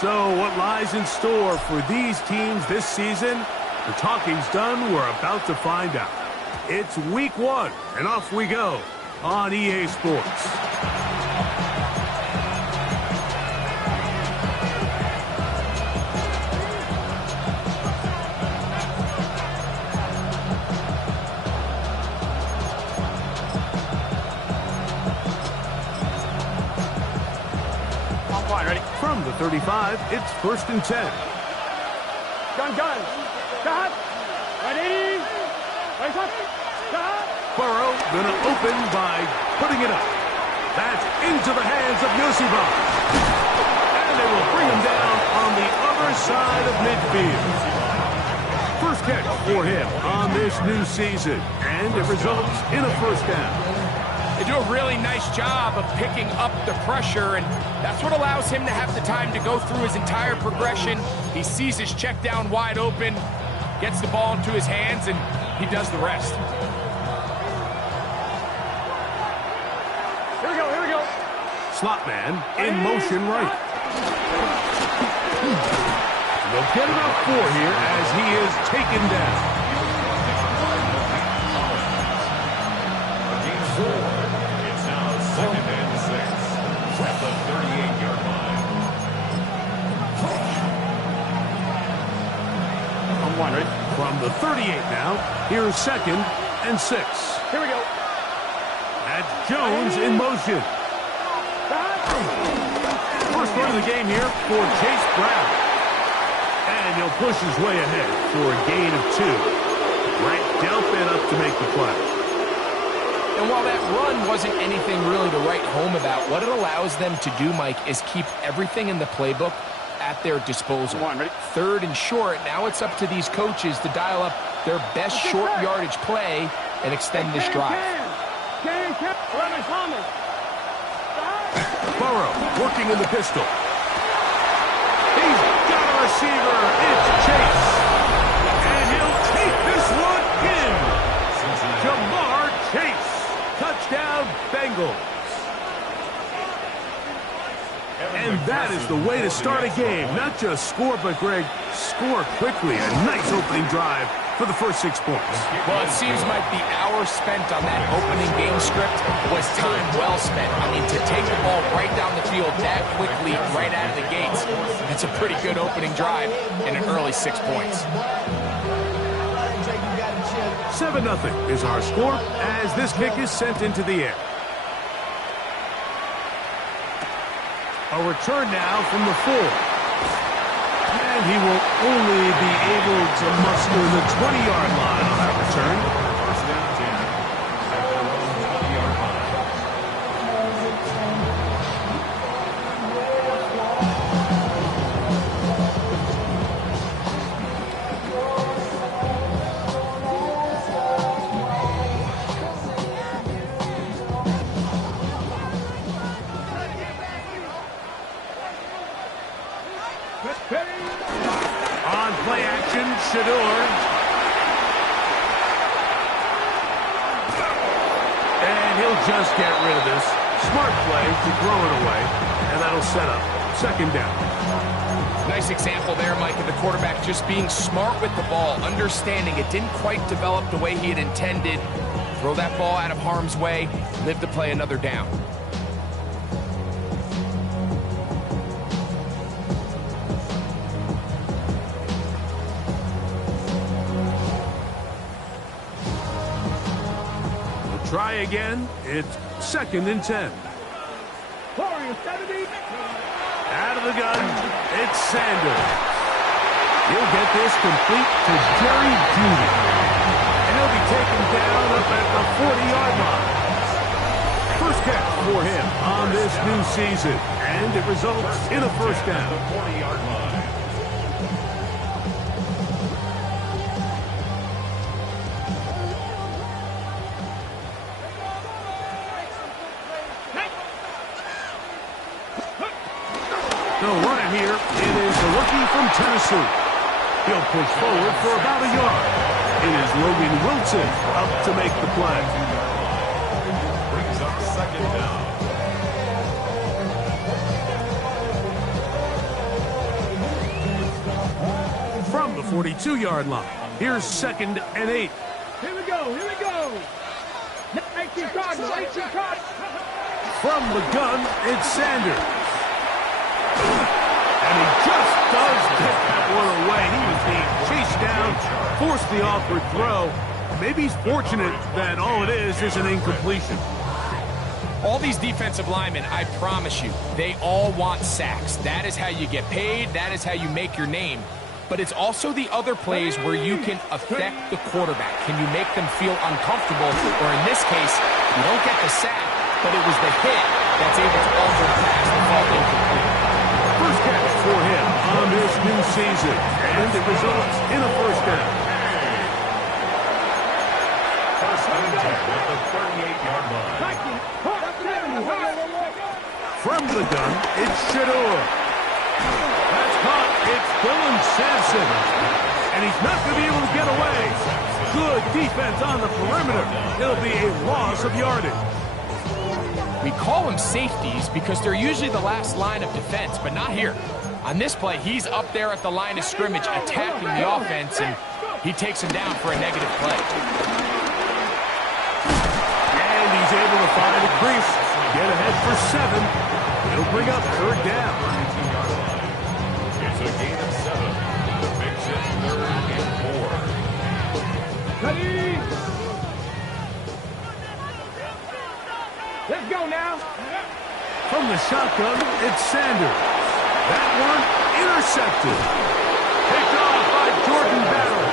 So what lies in store for these teams this season? The talking's done. We're about to find out. It's week 1, and off we go on EA Sports. From the 35, it's 1st and 10. Gun. Cut. Ready. Raise up. Cut. Burrow gonna open by putting it up. That's into the hands of Yosibas. And they will bring him down on the other side of midfield. First catch for him on this new season. And it results in a first down. They do a really nice job of picking up the pressure, and that's what allows him to have the time to go through his entire progression. He sees his check down wide open, gets the ball into his hands, and he does the rest. Here we go. Slot man in motion right. They'll get it up 4 here as he is taken down. From the 38 now, here's 2nd and 6. Here we go. That's Jones in motion. First run of the game here for Chase Brown. And he'll push his way ahead for a gain of 2. Right Delphin up to make the play. And while that run wasn't anything really to write home about, what it allows them to do, Mike, is keep everything in the playbook at their disposal. 3rd and short. Now it's up to these coaches to dial up their best short yardage play and extend this drive. Burrow working in the pistol. He's got a receiver. It's Chase. And he'll take this one in. Jamar Chase. Touchdown, Bengals. And that is the way to start a game. Not just score, but, Greg, score quickly. A nice opening drive for the first 6 points. Well, it seems like the hour spent on that opening game script was time well spent. I mean, to take the ball right down the field that quickly, right out of the gates, it's a pretty good opening drive and an early 6 points. 7-0 is our score as this kick is sent into the air. A return now from the 4. And he will only be able to muster the 20-yard line on that return. First down 10 at their own 20-yard line. On play action, Shador. And he'll just get rid of this. Smart play to throw it away. And that'll set up 2nd down. Nice example there, Mike, of the quarterback just being smart with the ball, understanding it didn't quite develop the way he had intended. Throw that ball out of harm's way, live to play another down. Try again. It's 2nd and 10. Out of the gun. It's Sanders. He'll get this complete to Jerry Jeudy. And he'll be taken down up at the 40-yard line. First catch for him on this new season. And it results in a first down. 40-yard line. The runner here, it is the rookie from Tennessee. He'll push forward for about a yard. It is Logan Wilson up to make the play. Brings up 2nd down. 42-yard line. Here's 2nd and 8. Here we go. 18 Cardinals. From the gun, it's Sanders. And he just does get that one away. He was being chased down, forced the awkward throw. Maybe he's fortunate that all it is an incompletion. All these defensive linemen, I promise you, they all want sacks. That is how you get paid. That is how you make your name. But it's also the other plays where you can affect the quarterback. Can you make them feel uncomfortable? Or in this case, you don't get the sack, but it was the hit that's able to alter the pass and fall incomplete. First catch for him on this new season, and it results in a first down. First and 10 at the 38-yard line. From the gun, it's Shador. That's caught. It's Dylan Sampson. And he's not going to be able to get away. Good defense on the perimeter. It'll be a loss of yardage. We call them safeties because they're usually the last line of defense, but not here. On this play, he's up there at the line of scrimmage attacking the offense, and he takes him down for a negative play. And he's able to find a crease. Get ahead for 7. He'll bring up 3rd down. It's a gain of 7. The makes it 3rd and 4. Ready? Let's go now. From the shotgun, it's Sanders. That one intercepted. Picked off by Jordan Battle.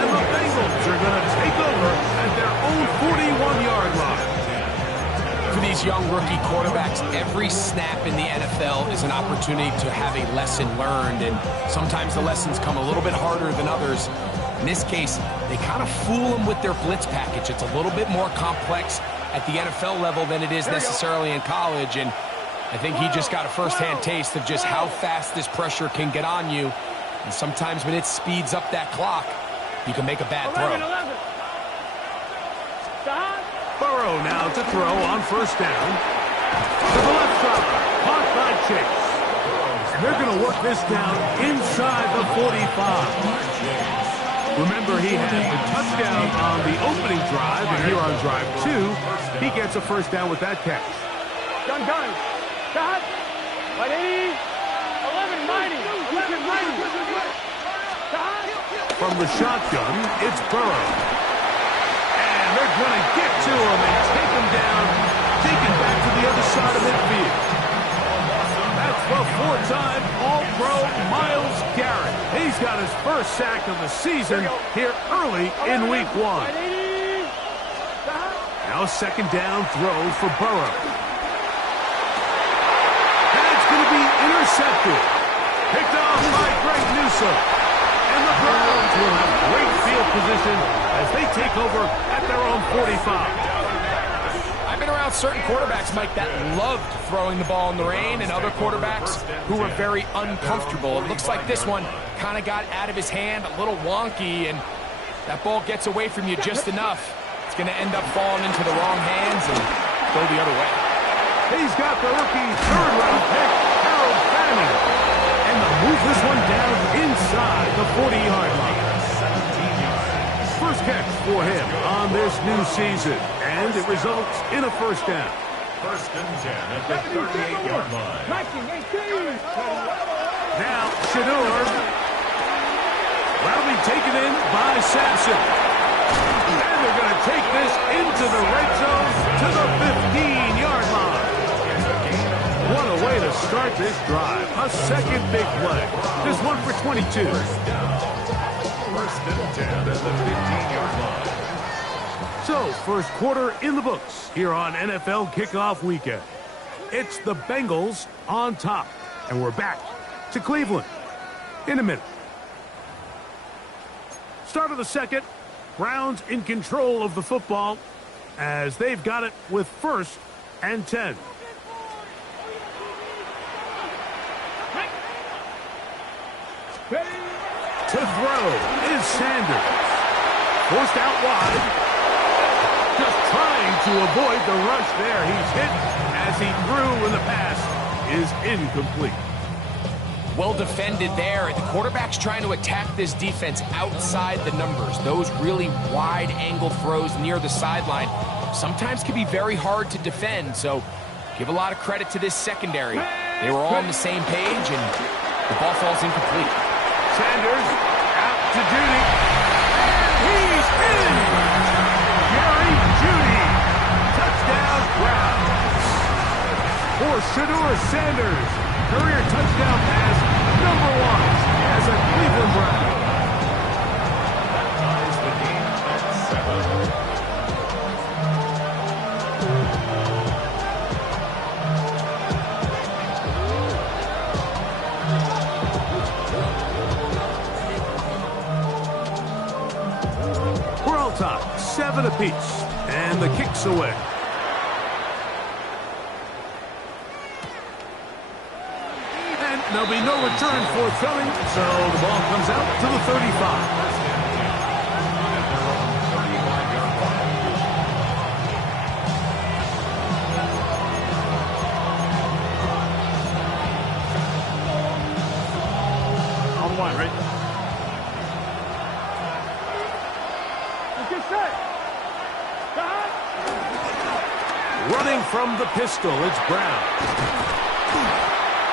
And the Bengals are going to take over at their own 41-yard line. For these young rookie quarterbacks, every snap in the NFL is an opportunity to have a lesson learned, and sometimes the lessons come a little bit harder than others. In this case, they kind of fool them with their blitz package. It's a little bit more complex at the NFL level than it is necessarily in college, and I think he just got a first-hand taste of just how fast this pressure can get on you, and sometimes when it speeds up that clock, you can make a bad throw. Burrow now to throw on first down. To the left side, caught by Chase. And they're going to work this down inside the 45. Remember, he had the touchdown on the opening drive, and here on drive 2, he gets a first down with that catch. Gun. Shot. 180. 11, 90. 11, 90. Shot. From the shotgun, it's Burrow. And they're going to get to him and take him down, take him back to the other side of midfield. That's the 4-time All-Pro Myles Garrett. He's got his first sack of the season here early in Week 1. Now 2nd down throw for Burrow. And it's going to be intercepted. Picked off by Greg Newsome. And the Browns will have great field position as they take over at their own 45. I've been around certain quarterbacks, Mike, that loved throwing the ball in the rain, and other quarterbacks who were very uncomfortable. It looks like this one kind of got out of his hand, a little wonky, and that ball gets away from you just enough. It's going to end up falling into the wrong hands and go the other way. He's got the rookie 3rd-round pick, Harold Fanning. And they'll move this one down inside the 40-yard line. First catch for him on this new season, and it results in a first down. First and 10 at the 38-yard line. Now, Shador. That'll be taken in by Sampson. And they're going to take this into the red zone to the 15-yard line. What a way to start this drive. A second big play. This one for 22. First and 10 at the 15-yard line. So, first quarter in the books here on NFL Kickoff Weekend. It's the Bengals on top. And we're back to Cleveland in a minute. Start of the second. Browns in control of the football as they've got it with 1st and 10. To throw is Sanders. Forced out wide. Just trying to avoid the rush there. He's hit as he threw, and the pass is incomplete. Well defended there. The quarterback's trying to attack this defense outside the numbers. Those really wide angle throws near the sideline sometimes can be very hard to defend, so give a lot of credit to this secondary. They were all on the same page, and the ball falls incomplete. Sanders out to Judy. And he's in! Jerry Judy. Touchdown, Browns. For Shedeur Sanders, career touchdown pass number 1 as a Cleveland Brown. That ties the game at 7. Top, 7 apiece, and the kick's away. And there'll be no return forthcoming, so the ball comes out to the 35. On one, right? Running from the pistol, it's Brown.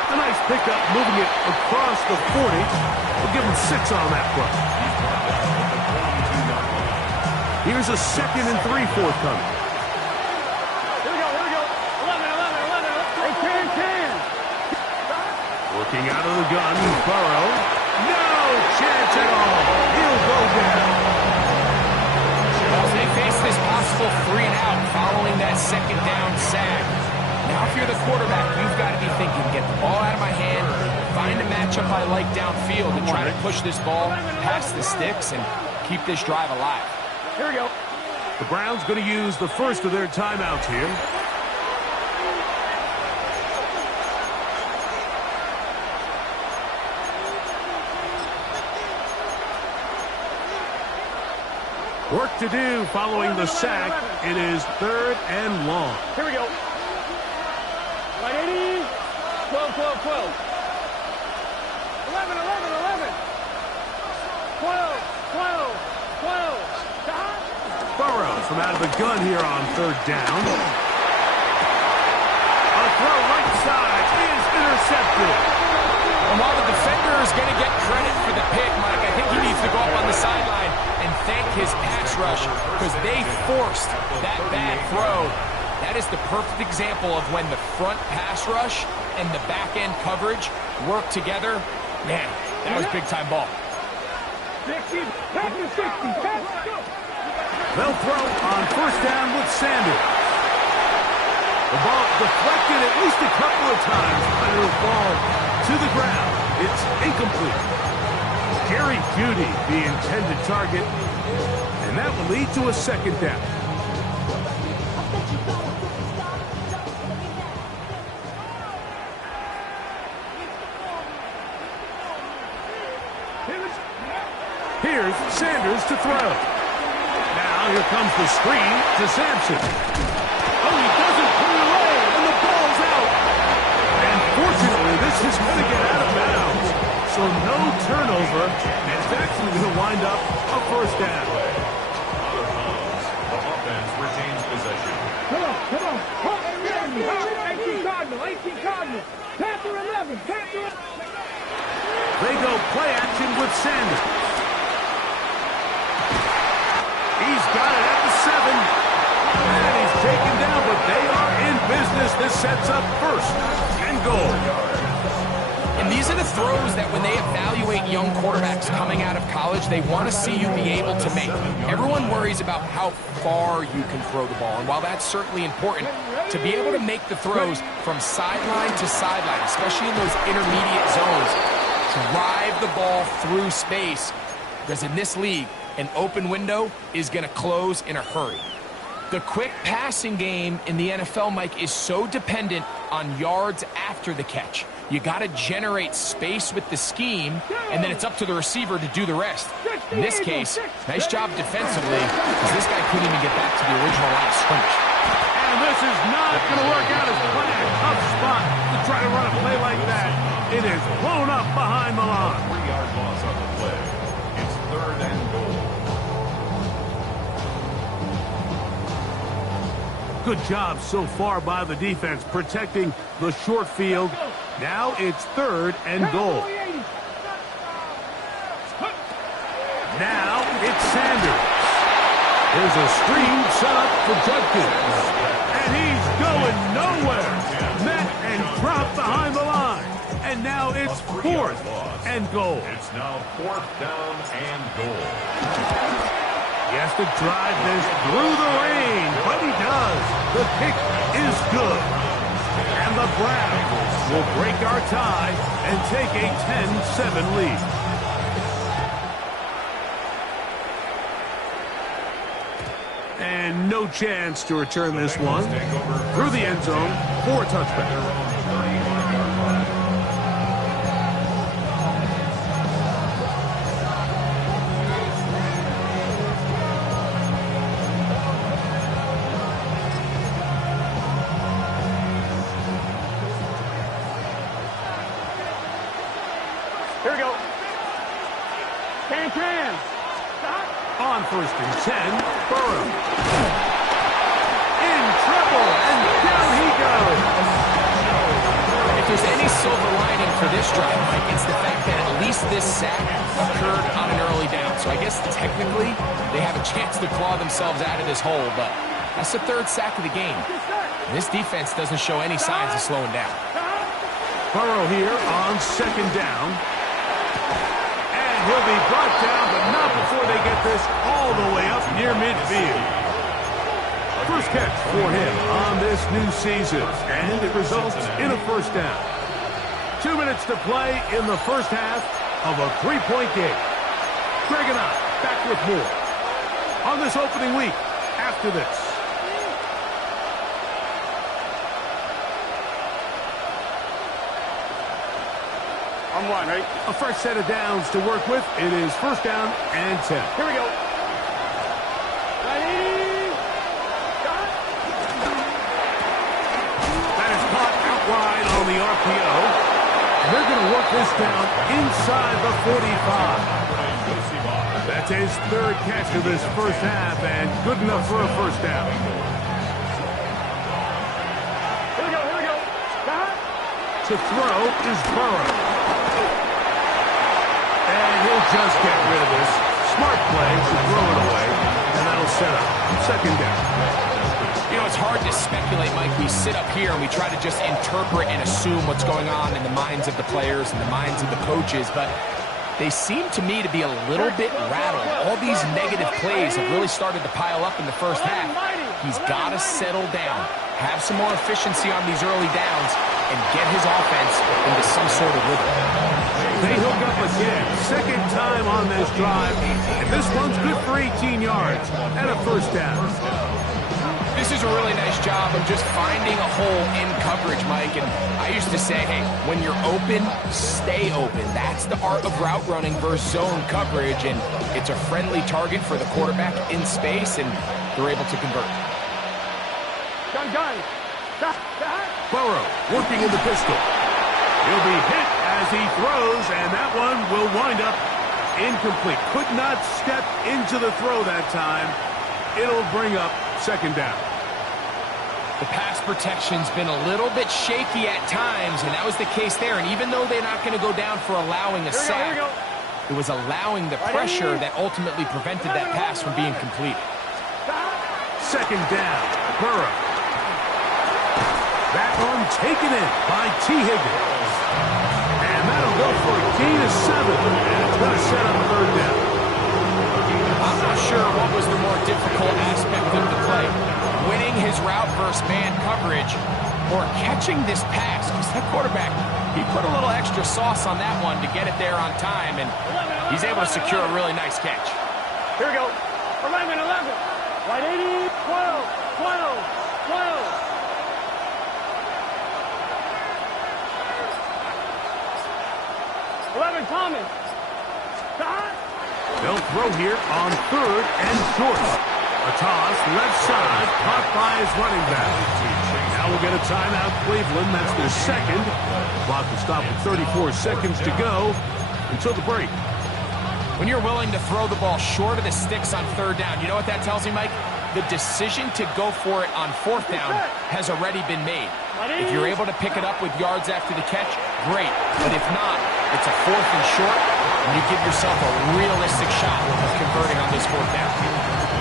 A nice pickup, moving it across the 40. We'll give him 6 on that play. Here's a 2nd and 3 forthcoming. Here we go. 11. Hey, 10. Working out of the gun, Burrow. No chance at all. He'll go down. Well, they face this possible 3 and out following that 2nd down sack. Now, if you're the quarterback, you've got to be thinking, get the ball out of my hand, find a matchup I like downfield, and try to push this ball past the sticks and keep this drive alive. Here we go. The Browns going to use the first of their timeouts here. Work to do following the sack. It is 3rd and long. Here we go. Right 80. 12. 11. 12. Burrow from out of the gun here on 3rd down. A throw right side is intercepted. And while the defender is going to get credit for the pick, Mike, I think he needs to go up on the sideline and thank his pass rush because they forced that bad throw. That is the perfect example of when the front pass rush and the back-end coverage work together. Man, that was big-time ball. 60. They'll throw on 1st down with Sanders. The ball deflected at least a couple of times, but it'll fall to the ground. It's incomplete. Jerry Judy, the intended target, and that will lead to a 2nd down. Here's Sanders to throw. Now here comes the screen to Sampson. Oh, he doesn't put it away, and the ball's out. And fortunately, this is going to get out of bounds. So no turnover, and it's actually going to wind up a 1st down. The offense retains possession. Come on. 18 Cardinal. Panther 11. They go play action with Sanders. He's got it at the 7. And he's taken down, but they are in business. This sets up 1st and goal. And these are the throws that when they evaluate young quarterbacks coming out of college, they want to see you be able to make. Everyone worries about how far you can throw the ball. And while that's certainly important, to be able to make the throws from sideline to sideline, especially in those intermediate zones, drive the ball through space. Because in this league, an open window is going to close in a hurry. The quick passing game in the NFL, Mike, is so dependent on yards after the catch. You got to generate space with the scheme, and then it's up to the receiver to do the rest. In this case, nice job defensively, because this guy couldn't even get back to the original line of scrimmage. And this is not going to work out as planned. Tough spot to try to run a play like that. It is blown up behind the line. 3-yard loss on the play. It's 3rd and goal. Good job so far by the defense protecting the short field. Now it's 3rd and goal. Now it's Sanders. There's a screen set up for Judkins. And he's going nowhere. Met and dropped behind the line. And now it's 4th and goal. It's now 4th down and goal. He has to drive this through the rain, but he does. The kick is good. And the Browns will break our tie and take a 10-7 lead. And no chance to return this one. Through the end zone for a touchback. Here we go. Can. On 1st and 10, Burrow. In trouble, and down he goes. If there's any silver lining for this drive, Mike, it's the fact that at least this sack occurred on an early down. So I guess technically they have a chance to claw themselves out of this hole, but that's the 3rd sack of the game. This defense doesn't show any signs of slowing down. Burrow here on 2nd down. He'll be brought down, but not before they get this all the way up near midfield. First catch for him on this new season, and it results in a 1st down. 2 minutes to play in the first half of a 3-point game. Greg and I back with more on this opening week after this. On 1, right? A fresh set of downs to work with. It is 1st down and 10. Here we go. Ready? Shot. That is caught out wide on the RPO. They're going to work this down inside the 45. That's his 3rd catch of this first half, and good enough for a 1st down. Here we go. Shot. To throw is Burrow. And he'll just get rid of this. Smart play to throw it away, and that'll set up 2nd down. You know, it's hard to speculate, Mike. We sit up here and we try to just interpret and assume what's going on in the minds of the players and the minds of the coaches, but they seem to me to be a little bit rattled. All these negative plays have really started to pile up in the first half. He's got to settle down, have some more efficiency on these early downs, and get his offense into some sort of rhythm. They hook up again. 2nd time on this drive. And this one's good for 18 yards and a 1st down. This is a really nice job of just finding a hole in coverage, Mike. And I used to say, hey, when you're open, stay open. That's the art of route running versus zone coverage. And it's a friendly target for the quarterback in space, and they're able to convert. Gun. Burrow working in the pistol. He'll be hit as he throws, and that one will wind up incomplete. Could not step into the throw that time. It'll bring up 2nd down. The pass protection's been a little bit shaky at times, and that was the case there. And even though they're not going to go down for allowing a sack, it was allowing the pressure that ultimately prevented that pass from being completed. 2nd down, Burrow. That one taken in by T. Higgins. And that'll go for a gain of 7. And it's going to set up 3rd down. I'm not sure what was the more difficult aspect of the play. Winning his route versus man coverage or catching this pass. Because that quarterback, he put a little extra sauce on that one to get it there on time. And he's able to secure a really nice catch. Here we go. 11. Right 80. 12. Thomas. They'll throw here on 3rd and short. A toss left side, caught by his running back. Now Now we'll get a timeout, Cleveland. That's their second. Clock will stop with 34 seconds to go until the break. When you're willing to throw the ball short of the sticks on third down, you know what that tells me, Mike? The decision to go for it on fourth down has already been made. If you're able to pick it up with yards after the catch, great. But if not, it's a fourth and short, and you give yourself a realistic shot of converting on this fourth down.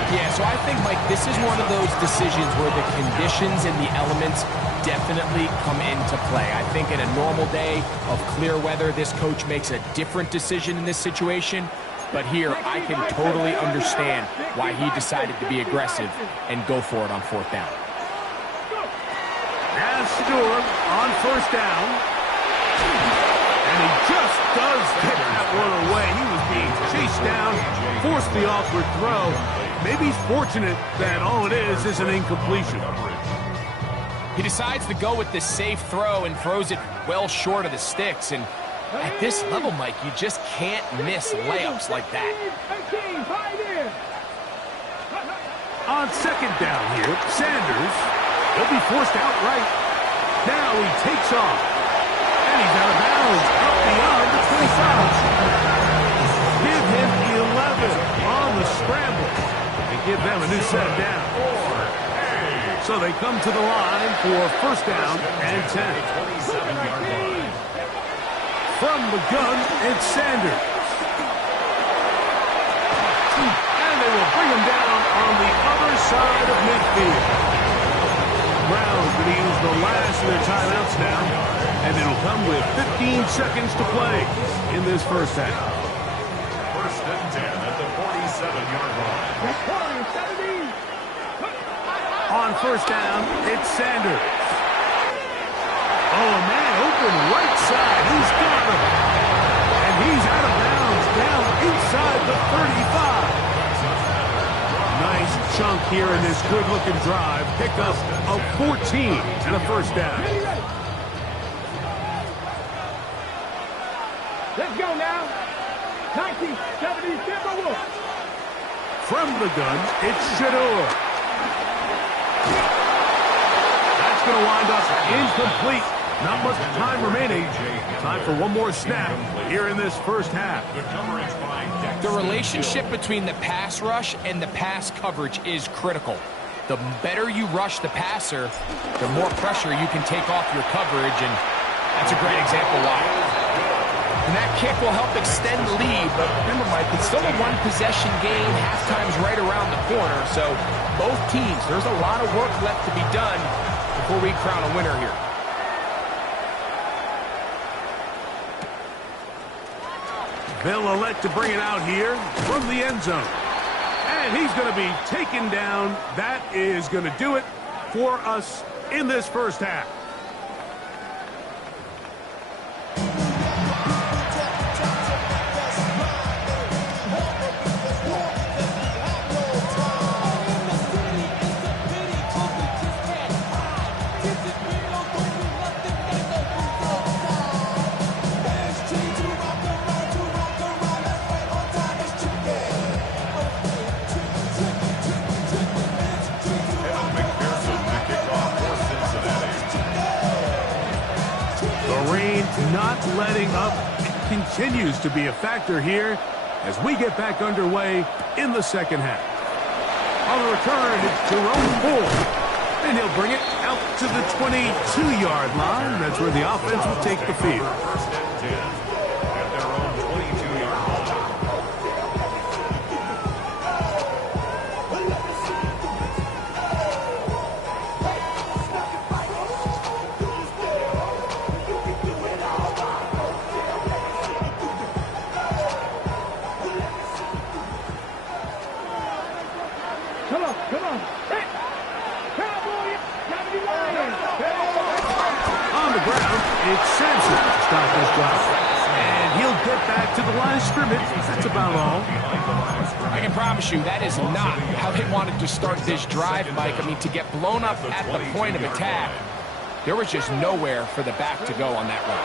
Yeah, so I think, Mike, this is one of those decisions where the conditions and the elements definitely come into play. I think in a normal day of clear weather, this coach makes a different decision in this situation. But here, I can totally understand why he decided to be aggressive and go for it on fourth down. As Stewart on first down. And he just does get that one away. He was being chased down, forced the awkward throw. Maybe he's fortunate that all it is an incompletion. He decides to go with the safe throw and throws it well short of the sticks. And at this level, Mike, you just can't miss layups like that. On second down here, Sanders, he'll be forced outright. Now he takes off, and he's out of bounds, out beyond the 25. Give him 11 on the scramble, and give them a new set of downs. So they come to the line for first down and 10. From the gun, it's Sanders. And they will bring him down on the other side of midfield. Browns going to use the last of their timeouts now, and it'll come with 15 seconds to play in this first half. First and 10 at the 47-yard line. On first down, it's Sanders. Oh, a man open right side. He's got him. And he's out of bounds down inside the 35. Nice chunk here in this good-looking drive. Pick up of 14 and a first down. Let's go now. 1977. From the gun, it's Shador. That's going to wind up incomplete. Not much time remaining. Time for one more snap here in this first half. The relationship between the pass rush and the pass coverage is critical. The better you rush the passer, the more pressure you can take off your coverage, and that's a great example why. And that kick will help extend the lead, but remember, Mike, it's still a one-possession game. Halftime's right around the corner, so both teams, there's a lot of work left to be done before we crown a winner here. They'll elect to bring it out here from the end zone. And he's going to be taken down. That is going to do it for us in this first half. Not letting up continues to be a factor here as we get back underway in the second half. On the return, it's Jerome Ford, and he'll bring it out to the 22-yard line. That's where the offense will take the field. First and 10 at their own 22-yard line. It's Sampson to start this drive. And he'll get back to the line of scrimmage. That's about all. I can promise you that is not how they wanted to start this drive, Mike. I mean, to get blown up at the point of attack, there was just nowhere for the back to go on that run.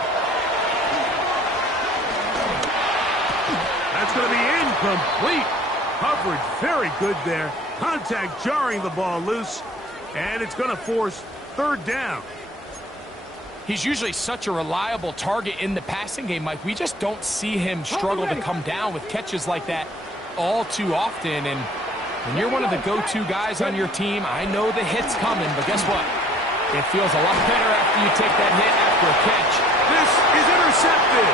That's going to be incomplete. Coverage very good there. Contact jarring the ball loose. And it's going to force third down. He's usually such a reliable target in the passing game, Mike. We just don't see him struggle to come down with catches like that all too often. And when you're one of the go-to guys on your team, I know the hit's coming, but guess what? It feels a lot better after you take that hit after a catch. This is intercepted.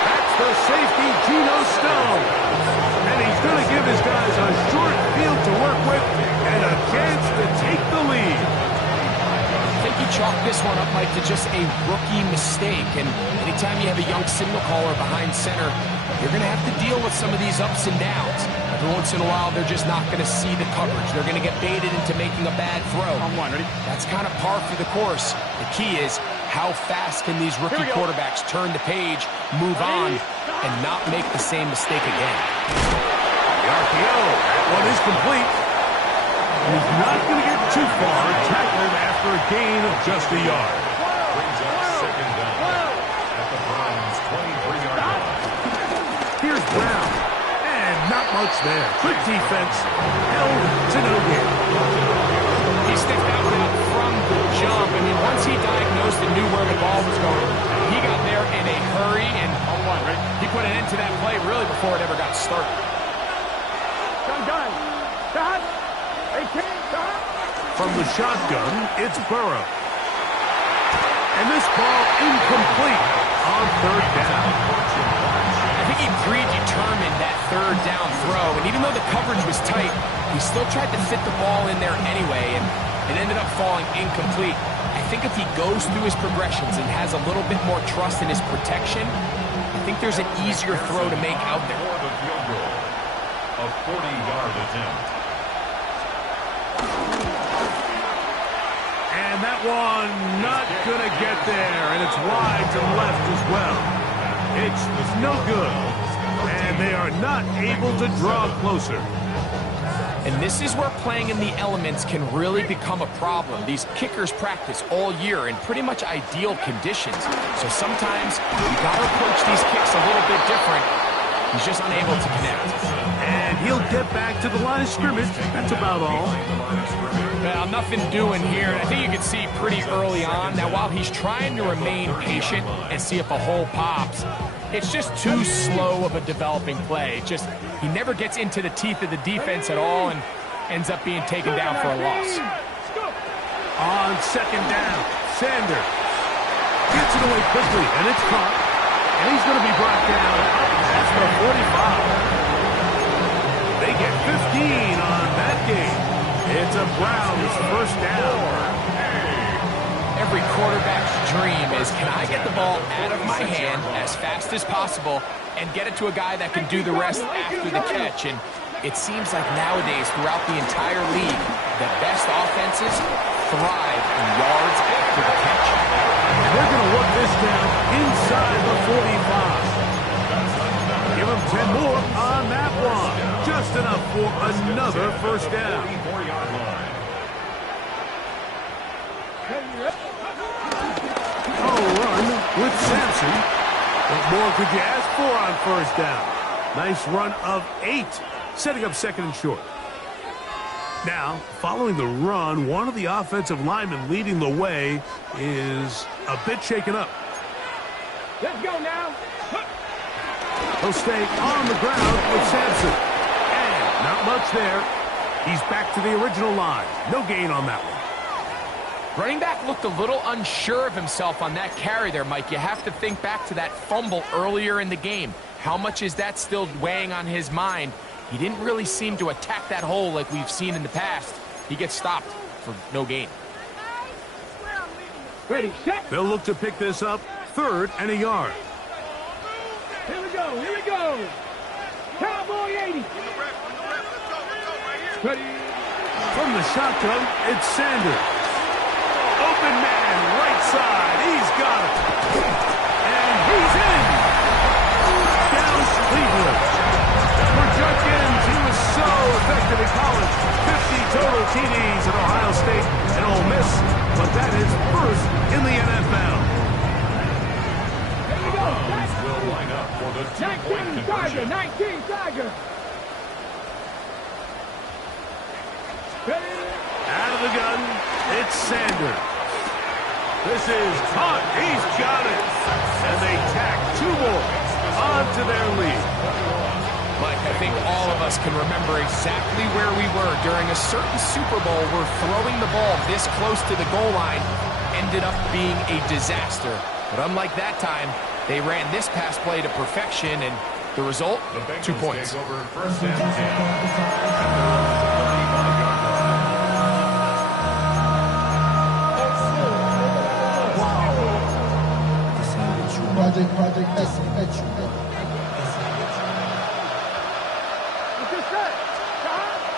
That's the safety, Geno Stone. And he's going to give his guys a short field to work with and a chance to take the lead. I think he chalked this one up, Mike, to just a rookie mistake. And anytime you have a young signal caller behind center, you're going to have to deal with some of these ups and downs. Every once in a while, they're just not going to see the coverage. They're going to get baited into making a bad throw. On one, ready? That's kind of par for the course. The key is how fast can these rookie quarterbacks turn the page, move on, and not make the same mistake again. The RPO, that one is complete. He's not going to get too far, tackled after a gain of just a yard. Brings up second down at the Browns' 23-yard line. Here's Brown, and not much there. Good defense, held to no gain. He stepped out from the jump. I mean, once he diagnosed and knew where the ball was going, he got there in a hurry, and he put an end to that play really before it ever got started. Done. Done. From the shotgun, it's Burrow. And this ball incomplete on third down. I think he predetermined that third down throw, and even though the coverage was tight, he still tried to fit the ball in there anyway, and it ended up falling incomplete. I think if he goes through his progressions and has a little bit more trust in his protection, I think there's an easier throw to make out there. For the field goal, a 40-yard attempt. And that one not going to get there, and it's wide to the left as well. It's no good, and they are not able to draw closer. And this is where playing in the elements can really become a problem. These kickers practice all year in pretty much ideal conditions. So sometimes you got to approach these kicks a little bit different. He's just unable to connect. And he'll get back to the line of scrimmage. That's about all. Well, nothing doing here. I think you can see pretty early on. Now, while he's trying to remain patient and see if a hole pops, it's just too slow of a developing play. He never gets into the teeth of the defense at all and ends up being taken down for a loss. On second down, Sanders gets it away quickly, and it's caught. And he's going to be brought down. That's the 45. They get 15 on that game. It's a Browns first down. Every quarterback's dream is, can I get the ball out of my hand as fast as possible and get it to a guy that can do the rest after the catch? And it seems like nowadays, throughout the entire league, the best offenses thrive in yards after the catch. And they're going to work this down inside the 45. Give them 10 more on that one. Just enough for another first down. 44-yard line. Run with Sampson. What more could you ask for on first down? Nice run of 8, setting up second and short. Now, following the run, one of the offensive linemen leading the way is a bit shaken up. Let's go now. He'll stay on the ground with Sampson. And not much there. He's back to the original line. No gain on that one. Running back looked a little unsure of himself on that carry there, Mike. You have to think back to that fumble earlier in the game. How much is that still weighing on his mind? He didn't really seem to attack that hole like we've seen in the past. He gets stopped for no gain. Ready, set. They'll look to pick this up, 3rd and a yard. Here we go. Cowboy 80. Ready. From the shotgun, it's Sanders. Open man, right side. He's got it. And he's in. Down Cleveland. For Judkins, he was so effective in college. 50 total TDs at Ohio State and Ole Miss. But that is first in the NFL. Here we go. Will line up for the 2-point 19 conversion. Tiger. Ready. Out of the gun, it's Sanders. This is caught. He's got it. And they tack 2 more onto their lead. Mike, I think all of us can remember exactly where we were during a certain Super Bowl where throwing the ball this close to the goal line ended up being a disaster. But unlike that time, they ran this pass play to perfection, and the result, 2 points. Take over first and 10. Project S.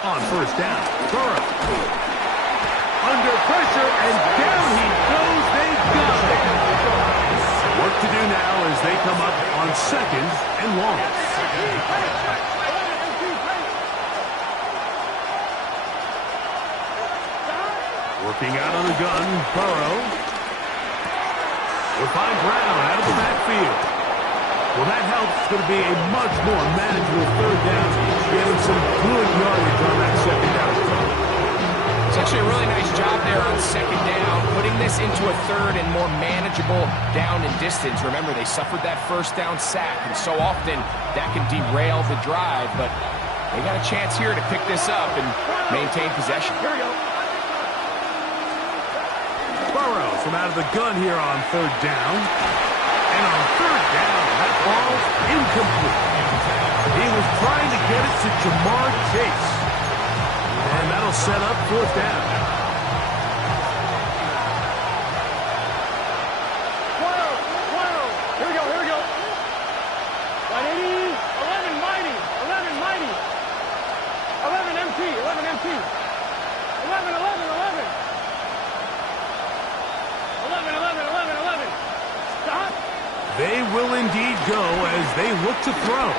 On first down, Burrow. Under pressure, and down he goes. They got it. Work to do now as they come up on 2nd and long. Working out of the gun, Burrow. We'll find Brown out of the backfield. Well, that helps. It's going to be a much more manageable 3rd down. Getting some good yardage on that 2nd down. It's actually a really nice job there on 2nd down, putting this into a 3rd and more manageable down and distance. Remember, they suffered that 1st down sack, and so often that can derail the drive, but they got a chance here to pick this up and maintain possession. Here we go. Burrow from out of the gun here on 3rd down. And on 3rd down, that ball's incomplete. He was trying to get it to Jamar Chase. And that'll set up 4th down. 12. Here we go. 180. 11 mighty. 11 MT. 11. Stop. They will indeed go as they look to throw.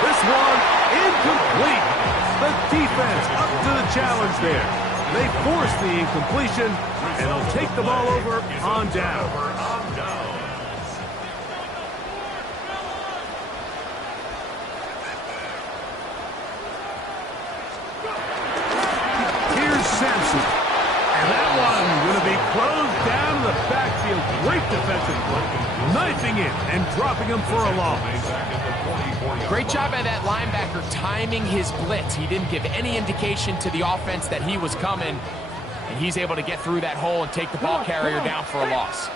This one incomplete. The defense up to the challenge there. They force the incompletion, and they'll take the ball over on down. Here's Sampson. And that one going to be closed down in the backfield. Great defensive play. Knifing it and dropping him for a loss. Great job by that linebacker timing his blitz. He didn't give any indication to the offense that he was coming, and he's able to get through that hole and take the ball carrier down for a loss.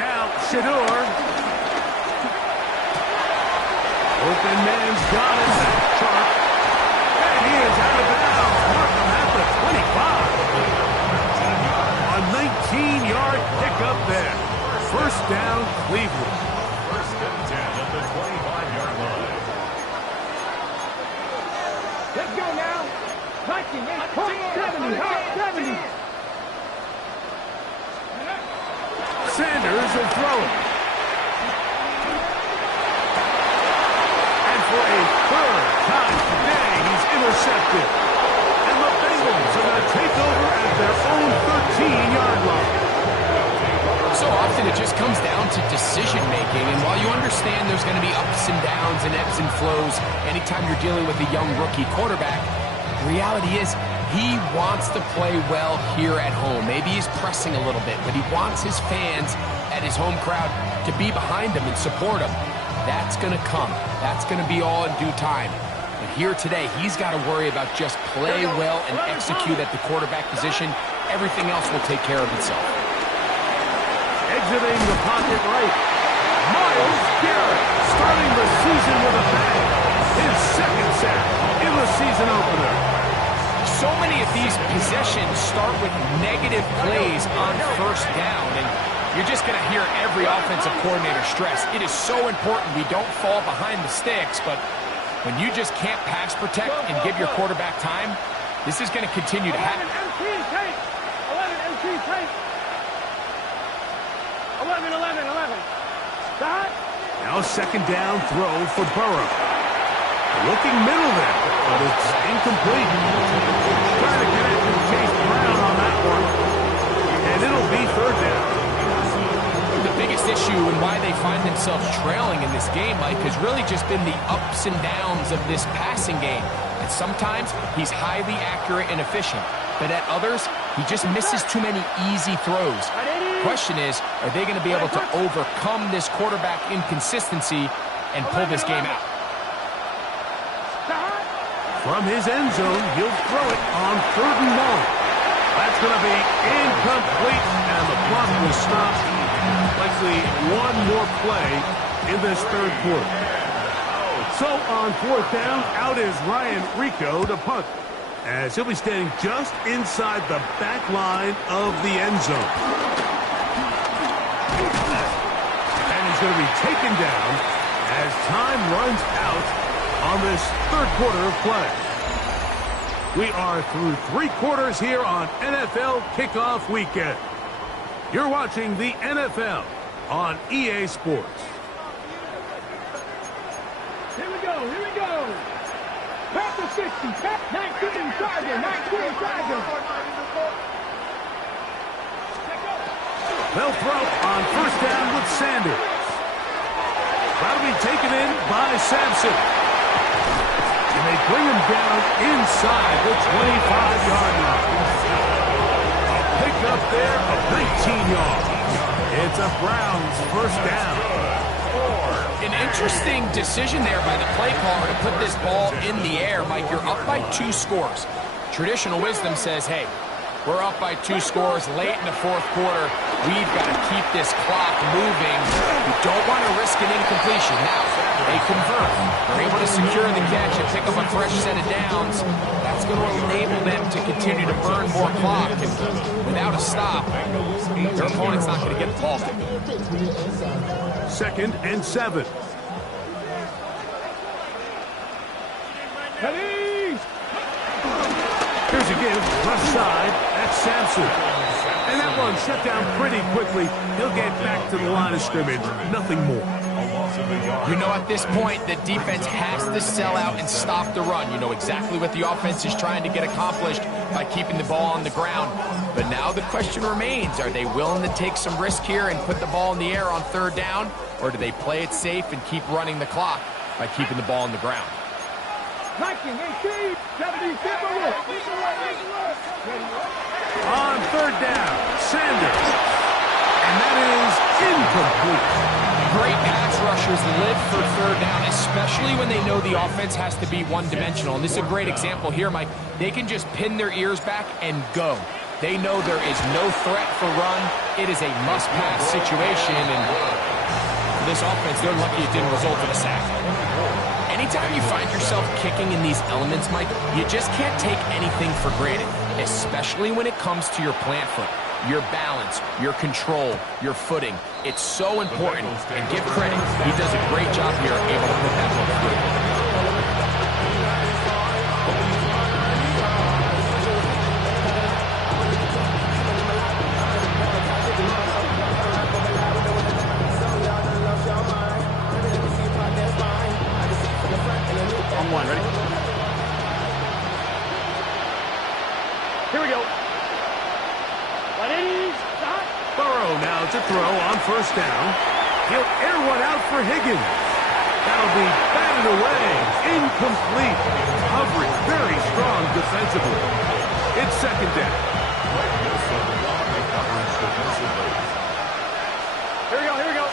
Now, Shador. Open man's got it. That's Sharp. And he is out of bounds. Markham at the 25. A 19-yard pickup there. First down, Cleveland. First and 10 at the 25-yard line. Let's go now. Touching it. 70. Sanders will throw it. And for a 3rd time today, he's intercepted. And the Bengals are going to take over at their own 13-yard line. So often it just comes down to decision-making, and while you understand there's going to be ups and downs and ebbs and flows anytime you're dealing with a young rookie quarterback, the reality is he wants to play well here at home. Maybe he's pressing a little bit, but he wants his fans at his home crowd to be behind him and support him. That's going to come. That's going to be all in due time. But here today, he's got to worry about just play well and execute at the quarterback position. Everything else will take care of itself. Exiting the pocket right. Myles starting the season with a bang. His 2nd sack in the season opener. So many of these possessions start with negative plays on 1st down, and you're just going to hear every offensive coordinator stress. It is so important we don't fall behind the sticks, but when you just can't pass protect and give your quarterback time, this is going to continue to happen. 11. Stop. Now 2nd down throw for Burrow. Looking middle there, but it's incomplete. Trying to get it to Chase Brown on that one. And it'll be 3rd down. The biggest issue and why they find themselves trailing in this game, Mike, has really just been the ups and downs of this passing game. And sometimes he's highly accurate and efficient. but at others, he just misses too many easy throws. Question is, are they going to be able to overcome this quarterback inconsistency and pull this game out? From his end zone, he'll throw it on 3rd and 1. That's going to be incomplete, and the clock will stop. Likely one more play in this 3rd quarter. So on 4th down, out is Ryan Rico to punt, as he'll be standing just inside the back line of the end zone. And he's going to be taken down as time runs out on this 3rd quarter of play. We are through 3 quarters here on NFL Kickoff Weekend. You're watching the NFL on EA Sports. Here we go, here we go. Pass the 60, 19 Charger, 19 Charger. They'll throw on 1st down with Sanders. That'll be taken in by Sampson. And they bring him down inside the 25-yard line. A pickup there of 19 yards. It's a Browns 1st down. An interesting decision there by the play caller to put this ball in the air. Mike, you're up by 2 scores. Traditional wisdom says, hey, we're up by 2 scores late in the 4th quarter. We've got to keep this clock moving. You don't want to risk an incompletion. Now, they convert. They're able to secure the catch and pick up a fresh set of downs. That's going to enable them to continue to burn more clock. And without a stop, their opponent's not going to get the ball. 2nd and 7. Here's a give, left side, that's Sampson. And that one shut down pretty quickly. He'll get back to the line of scrimmage, nothing more. You know, at this point, the defense has to sell out and stop the run. You know exactly what the offense is trying to get accomplished by keeping the ball on the ground. But now the question remains, are they willing to take some risk here and put the ball in the air on 3rd down? Or do they play it safe and keep running the clock by keeping the ball on the ground? On 3rd down, Sanders. And that is incomplete. Great pass rushers live for 3rd down, especially when they know the offense has to be one-dimensional. And this is a great example here, Mike. They can just pin their ears back and go. They know there is no threat for run. It is a must-pass situation, and for this offense, they're lucky it didn't result in a sack. Anytime you find yourself kicking in these elements, Mike, you just can't take anything for granted, especially when it comes to your plant foot, your balance, your control, your footing. It's so important, and give credit. He does a great job here able to put that one through. On 1, ready? Here we go. Burrow now to throw on 1st down. He'll air one out for Higgins. That'll be batted away. Incomplete. Coverage very strong defensively. It's 2nd down. Here we go.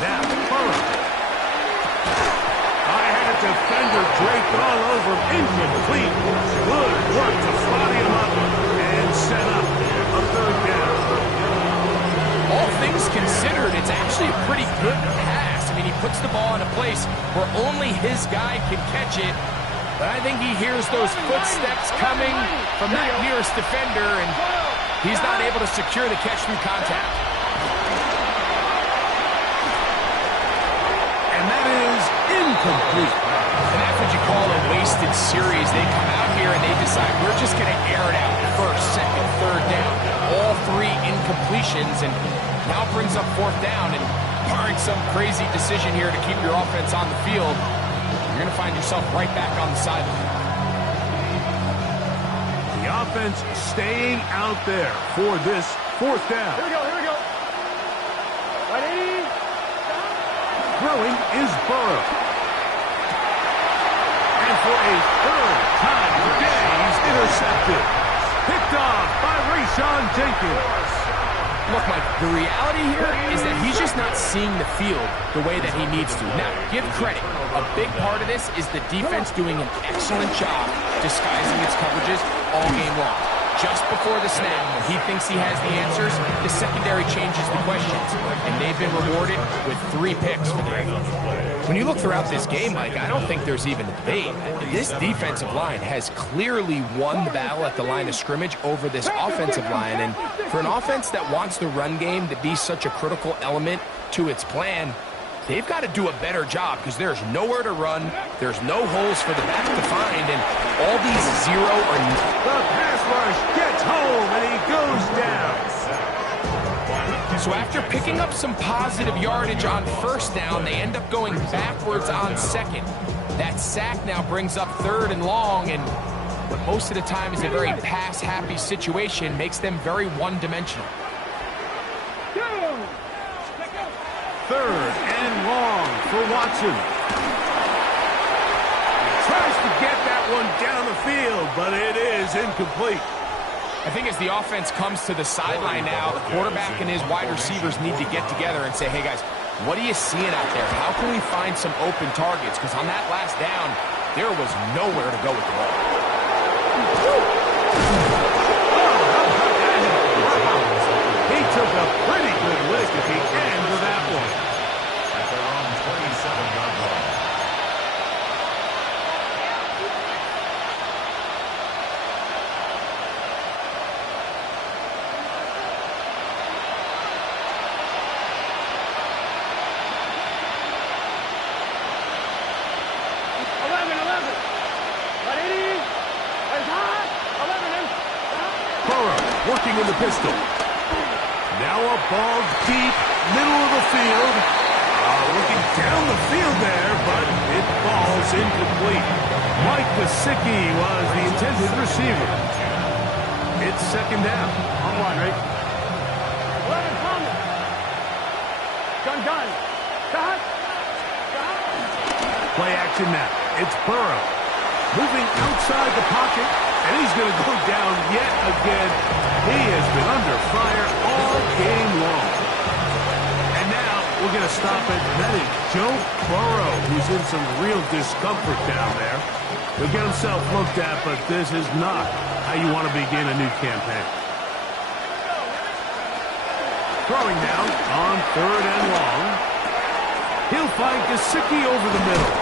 Now, Burrow. Defender draped all over, incomplete. Good work to body him up and set up a 3rd down. All things considered, it's actually a pretty good pass. I mean, he puts the ball in a place where only his guy can catch it. But I think he hears those footsteps coming from that nearest defender, and he's not able to secure the catch through contact. And that is incomplete. And that's what you call a wasted series. They come out here and they decide, we're just going to air it out. 1st, 2nd, 3rd down. All 3 incompletions, and now brings up 4th down. And barring some crazy decision here to keep your offense on the field, you're going to find yourself right back on the sideline. The offense staying out there for this 4th down. Here we go. Ready? Throwing is Burrow. And for a 3rd time today, he's intercepted. Picked off by Rayshon Jenkins. Look, Mike, the reality here is that he's just not seeing the field the way that he needs to. Now, give credit. A big part of this is the defense doing an excellent job disguising its coverages all game long. Just before the snap, when he thinks he has the answers, the secondary changes the questions, and they've been rewarded with 3 picks for them. When you look throughout this game, Mike, I don't think there's even a debate. This defensive line has clearly won the battle at the line of scrimmage over this offensive line, and for an offense that wants the run game to be such a critical element to its plan, they've got to do a better job because there's nowhere to run, there's no holes for the back to find, and all these zero or... The pass rush gets home, and he goes down. So after picking up some positive yardage on first down, they end up going backwards on second. That sack now brings up 3rd and long, and what most of the time is a very pass-happy situation makes them very one-dimensional. 3rd and long for Watson. Tries to get that one down the field, but it is incomplete. I think as the offense comes to the sideline now, the quarterback and his wide receivers need to get together and say, hey guys, what are you seeing out there? How can we find some open targets? Because on that last down, there was nowhere to go with the ball. He took a pretty good lick at the end of that one. At their own 27-yard line. Working in the pistol. Now a ball deep, middle of the field. Looking down the field there, but it falls incomplete. Mike Gesicki was the intended receiver. It's 2nd down. On 1, right? 11 coming. Gun. Cut. Play action now. It's Burrow. Moving outside the pocket, and he's going to go down yet again. He has been under fire all game long. And now we're going to stop it. That is Joe Burrow, who's in some real discomfort down there. He'll get himself looked at, but this is not how you want to begin a new campaign. Throwing now on 3rd and long. He'll find Gesicki over the middle.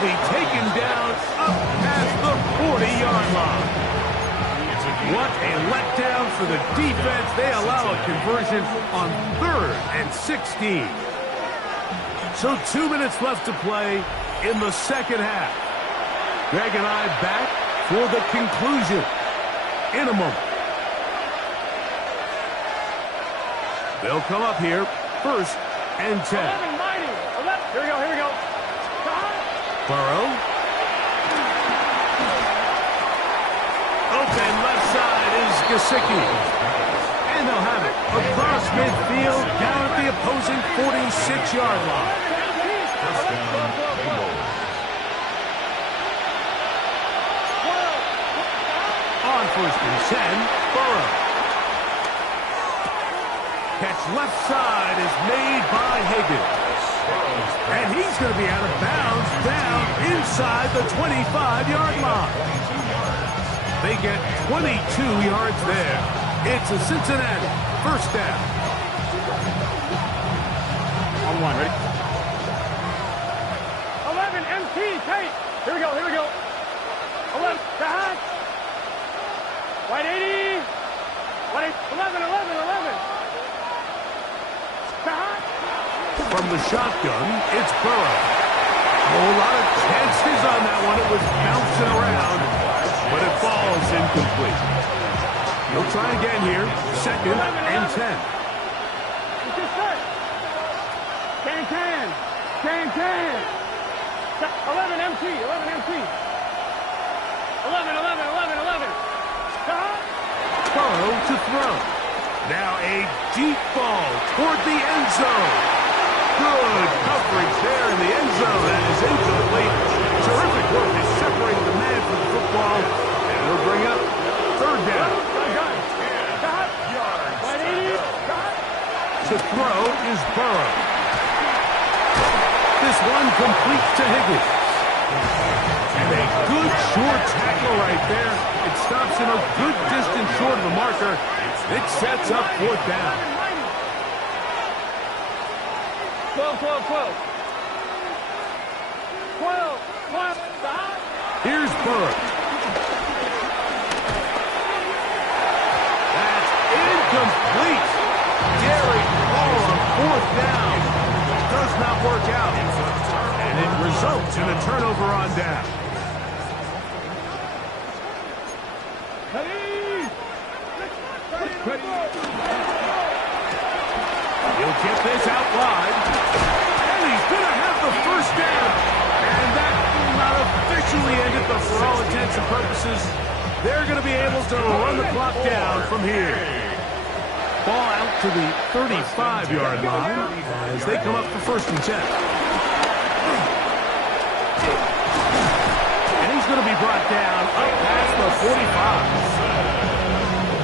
Be taken down up past the 40-yard line. What a letdown for the defense. They allow a conversion on 3rd and 16. So 2 minutes left to play in the 2nd half. Greg and I back for the conclusion in a moment. They'll come up here 1st and 10. Here we go. Burrow. Open left side is Gesicki. And they'll have it across midfield down at the opposing 46-yard line. First down, Bengals. On 1st and 10, Burrow. Catch left side is made by Higgins. And he's going to be out of bounds down inside the 25-yard line. They get 22 yards there. It's a Cincinnati 1st down. On 1, ready? 11, MT, Tate. Here we go. 11, Tahat. White 80. White 11. Tahat. From the shotgun, it's Burrow. A whole lot of chances on that one. It was bouncing around, but it falls incomplete. He'll try again here. 2nd and 10. It's just set. Can. 11 MT. 11. Burrow to throw. Now a deep ball toward the end zone. Good coverage there in the end zone. That is incomplete. Terrific work to separate the man from the football. And it'll bring up 3rd third down. The throw is Burrow. This one complete to Higgins. And a good short tackle right there. It stops him a good distance short of the marker. It sets up fourth down. 12, 12, 12. 12, 12, stop. Here's Burrow. That's incomplete. Gary Hall on fourth down. Does not work out. And it results in a turnover on down. He'll get this out wide. And he's going to have the first down. And that will not officially end it, but for all intents and purposes, they're going to be able to run the clock down from here. Ball out to the 35-yard line as they come up for first and 10. And he's going to be brought down up past the 45.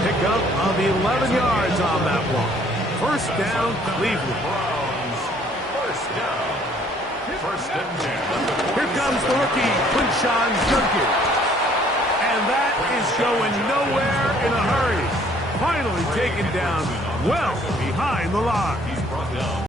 Pick up of 11 yards on that one. First down, Cleveland. First down. First and 10. Here comes the rookie, Quinshon Judkins. And that is going nowhere in a hurry. Finally taken down well behind the line. He's brought down.